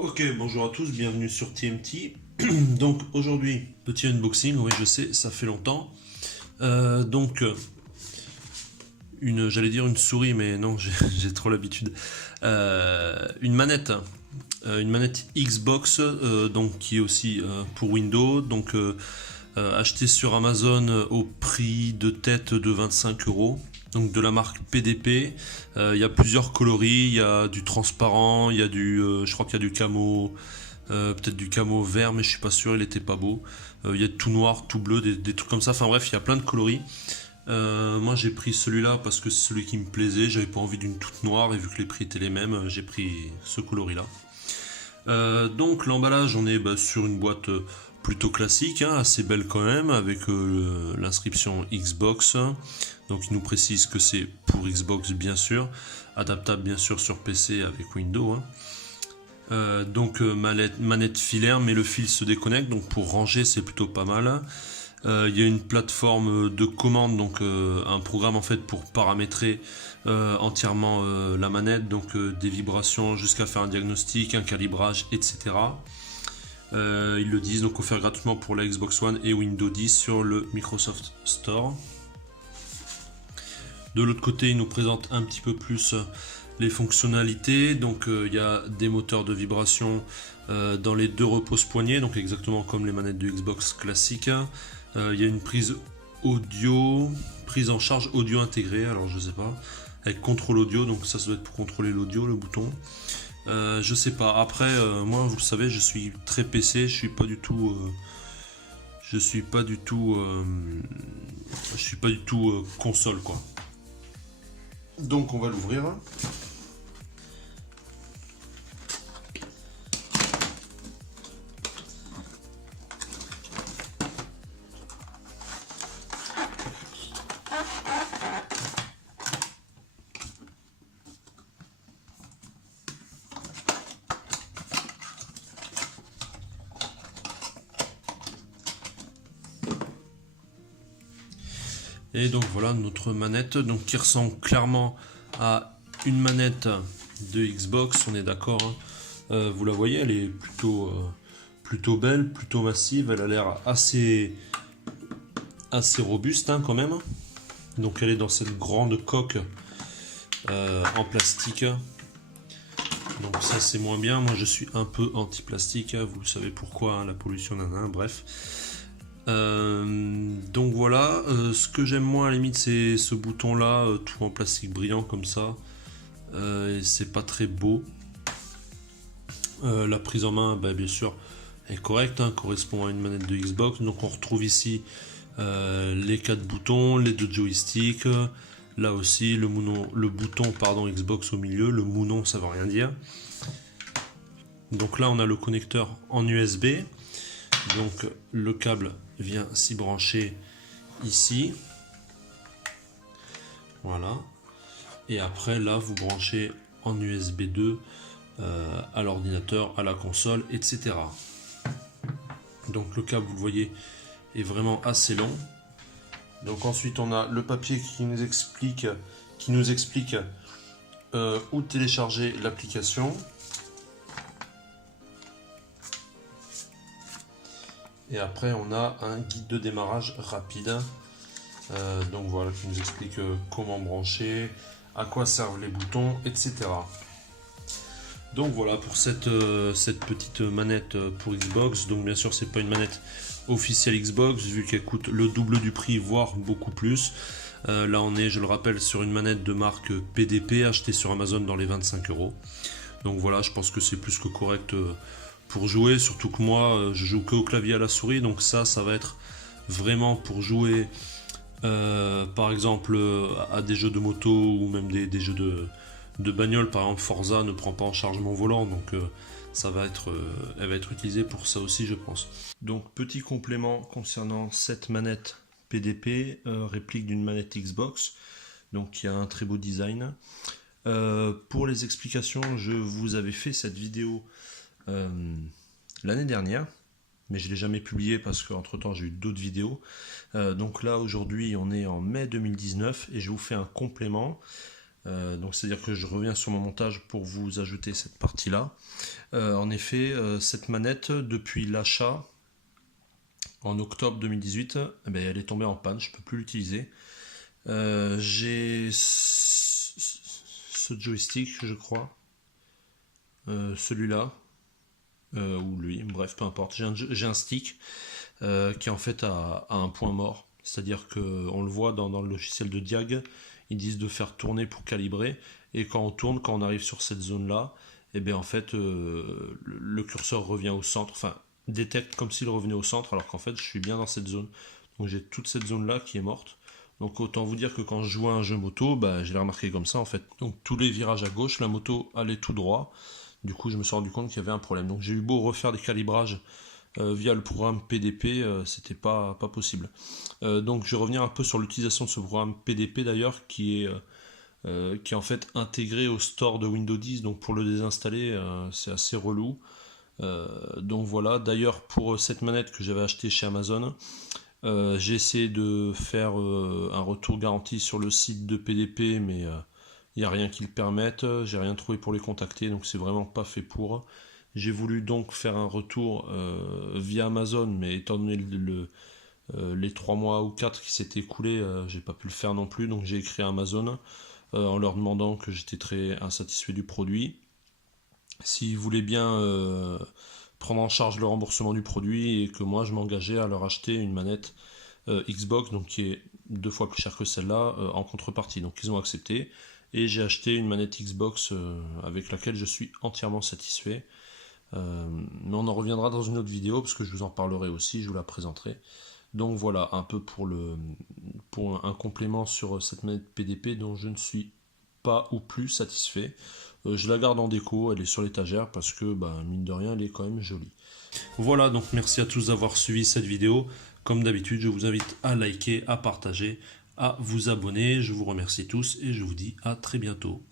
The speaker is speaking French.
Ok, bonjour à tous, bienvenue sur TMT. Donc aujourd'hui, petit unboxing, oui je sais, ça fait longtemps. Donc, j'allais dire une souris, mais non, j'ai trop l'habitude. Une manette Xbox, donc qui est aussi pour Windows, donc achetée sur Amazon au prix de tête de 25 €. Donc de la marque PDP. Il y a plusieurs coloris, il y a du transparent, il y a je crois qu'il y a du camo, peut-être du camo vert, mais je suis pas sûr, il était pas beau. Il y a tout noir, tout bleu, des trucs comme ça. Enfin bref, il y a plein de coloris. Moi j'ai pris celui-là parce que c'est celui qui me plaisait. J'avais pas envie d'une toute noire et vu que les prix étaient les mêmes, j'ai pris ce coloris-là. Donc l'emballage, on est sur une boîte plutôt classique, hein, assez belle quand même, avec l'inscription Xbox. Donc il nous précise que c'est pour Xbox bien sûr, adaptable bien sûr sur PC avec Windows. Hein. Manette filaire, mais le fil se déconnecte, donc pour ranger c'est plutôt pas mal. Il y a une plateforme de commande, donc un programme en fait pour paramétrer entièrement la manette, donc des vibrations jusqu'à faire un diagnostic, un calibrage, etc. Ils le disent, donc offert gratuitement pour la Xbox One et Windows 10 sur le Microsoft Store. De l'autre côté, ils nous présentent un petit peu plus les fonctionnalités. Donc il y a des moteurs de vibration dans les deux repose-poignées, donc exactement comme les manettes de Xbox classique. Il y a une prise audio, prise en charge audio intégrée, alors je sais pas, avec contrôle audio, donc ça doit être pour contrôler l'audio, le bouton. Je sais pas. Après, moi, vous le savez, je suis très PC, je suis pas du tout console quoi. Donc on va l'ouvrir. Et donc voilà notre manette, donc qui ressemble clairement à une manette de Xbox, on est d'accord. Hein. Vous la voyez, elle est plutôt belle, plutôt massive, elle a l'air assez robuste hein, quand même. Donc elle est dans cette grande coque en plastique. Donc ça c'est moins bien, moi je suis un peu anti-plastique, hein. Vous savez pourquoi, hein, la pollution, bref. Donc voilà, ce que j'aime moins à la limite c'est ce bouton là, tout en plastique brillant comme ça, et c'est pas très beau. La prise en main bien sûr est correcte, hein, correspond à une manette de Xbox. Donc on retrouve ici les 4 boutons, les 2 joysticks, là aussi le bouton Xbox au milieu, le mounon ça veut rien dire. Donc là on a le connecteur en USB, donc le câble vient s'y brancher ici, voilà, et après là vous branchez en USB 2 à l'ordinateur, à la console, etc. Donc le câble, vous le voyez, est vraiment assez long. Donc ensuite on a le papier qui nous explique où télécharger l'application. Et après on a un guide de démarrage rapide. Donc voilà, qui nous explique comment brancher, à quoi servent les boutons, etc. Donc voilà pour cette petite manette pour Xbox. Donc bien sûr c'est pas une manette officielle Xbox vu qu'elle coûte le double du prix, voire beaucoup plus. Là on est, je le rappelle, sur une manette de marque PDP achetée sur Amazon dans les 25 €. Donc voilà, je pense que c'est plus que correct pour jouer, surtout que moi je joue que au clavier à la souris, donc ça va être vraiment pour jouer par exemple à des jeux de moto ou même des jeux de bagnole. Par exemple Forza ne prend pas en charge mon volant, donc elle va être utilisée pour ça aussi je pense. Donc petit complément concernant cette manette PDP, réplique d'une manette Xbox, donc qui a un très beau design. Pour les explications, je vous avais fait cette vidéo l'année dernière, mais je ne l'ai jamais publiée parce qu'entre temps j'ai eu d'autres vidéos. Donc là aujourd'hui on est en mai 2019 et je vous fais un complément Donc c'est-à-dire que je reviens sur mon montage pour vous ajouter cette partie-là. En effet, cette manette, depuis l'achat en octobre 2018, eh bien, elle est tombée en panne, je ne peux plus l'utiliser. J'ai ce joystick, je crois, celui-là, ou lui, bref, peu importe. J'ai un stick qui en fait a un point mort, c'est-à-dire qu'on le voit dans le logiciel de Diag, ils disent de faire tourner pour calibrer, et quand on tourne, quand on arrive sur cette zone-là, et bien en fait le curseur revient au centre, enfin détecte comme s'il revenait au centre, alors qu'en fait je suis bien dans cette zone. Donc j'ai toute cette zone-là qui est morte. Donc autant vous dire que quand je joue à un jeu moto, bah, je l'ai remarqué comme ça en fait. Donc tous les virages à gauche, la moto allait tout droit. Du coup je me suis rendu compte qu'il y avait un problème. Donc j'ai eu beau refaire des calibrages via le programme PDP, c'était pas possible. Donc je vais revenir un peu sur l'utilisation de ce programme PDP d'ailleurs, qui est en fait intégré au store de Windows 10, donc pour le désinstaller c'est assez relou. Donc voilà, d'ailleurs pour cette manette que j'avais achetée chez Amazon, j'ai essayé de faire un retour garanti sur le site de PDP, mais il n'y a rien qui le permette, j'ai rien trouvé pour les contacter, donc c'est vraiment pas fait pour. J'ai voulu donc faire un retour via Amazon, mais étant donné les 3 mois ou 4 qui s'étaient écoulés, j'ai pas pu le faire non plus, donc j'ai écrit à Amazon en leur demandant que j'étais très insatisfait du produit. S'ils voulaient bien prendre en charge le remboursement du produit et que moi je m'engageais à leur acheter une manette Xbox, donc qui est 2 fois plus chère que celle-là, en contrepartie. Donc ils ont accepté et j'ai acheté une manette Xbox avec laquelle je suis entièrement satisfait. Mais on en reviendra dans une autre vidéo parce que je vous en parlerai aussi, je vous la présenterai. Donc voilà, un peu pour un complément sur cette manette PDP dont je ne suis pas ou plus satisfait. Je la garde en déco, elle est sur l'étagère parce que mine de rien elle est quand même jolie. Voilà, donc merci à tous d'avoir suivi cette vidéo. Comme d'habitude, je vous invite à liker, à partager, à vous abonner. Je vous remercie tous et je vous dis à très bientôt.